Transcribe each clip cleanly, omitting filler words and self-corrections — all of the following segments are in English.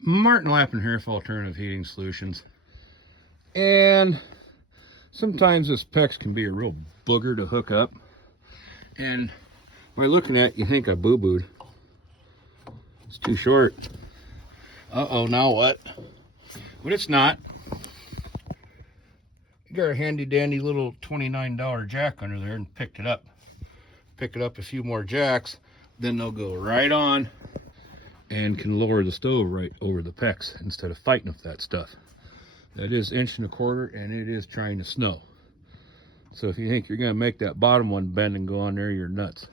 Martin Lappin here for Alternative Heating Solutions. And sometimes this PEX can be a real booger to hook up. And by looking at it, you think I boo-booed. It's too short. Uh-oh, now what? But it's not. You got a handy-dandy little $29 jack under there and picked it up. Pick it up a few more jacks, then they'll go right on and can lower the stove right over the PEX instead of fighting with that stuff. That is 1.25 inches and it is trying to snow. So if you think you're gonna make that bottom one bend and go on there, you're nuts.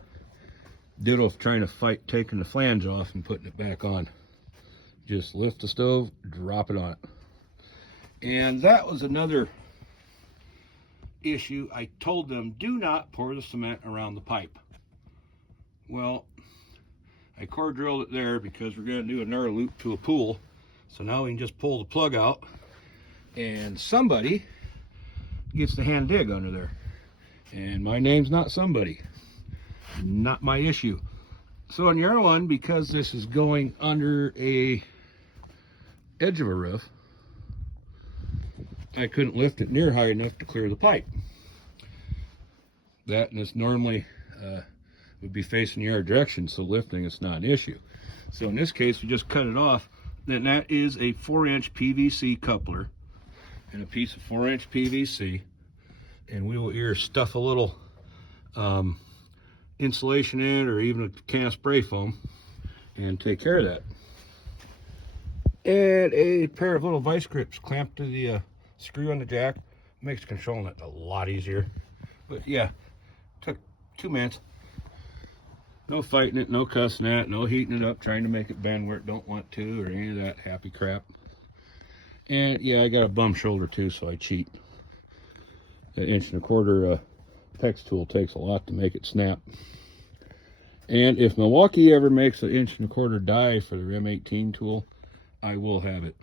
Ditto if trying to fight taking the flange off and putting it back on. Just lift the stove, drop it on it. And that was another issue. I told them, do not pour the cement around the pipe. Well, I core drilled it there because we're going to do another loop to a pool. So now we can just pull the plug out and somebody gets the hand dig under there. And my name's not somebody. Not my issue. So on your one, because this is going under a edge of a roof, I couldn't lift it near high enough to clear the pipe. That and it's normally would be facing the other direction, so lifting it's not an issue. So in this case, we just cut it off. Then that is a 4-inch PVC coupler and a piece of 4-inch PVC, and we will either stuff a little insulation in or even a can of spray foam and take care of that. And a pair of little vice grips clamped to the screw on the jack makes controlling it a lot easier. But yeah, took 2 minutes. No fighting it, no cussing at, no heating it up, trying to make it bend where it don't want to, or any of that happy crap. And yeah, I got a bum shoulder too, so I cheat. The 1.25 inch PEX tool takes a lot to make it snap. And if Milwaukee ever makes an 1.25 inch die for their M18 tool, I will have it.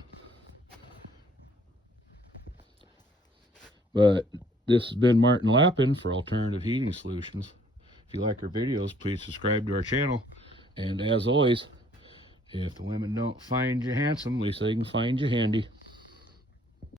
But this has been Martin Lappin for Alternative Heating Solutions. If you like our videos, please subscribe to our channel. And as always, if the women don't find you handsome, at least they can find you handy.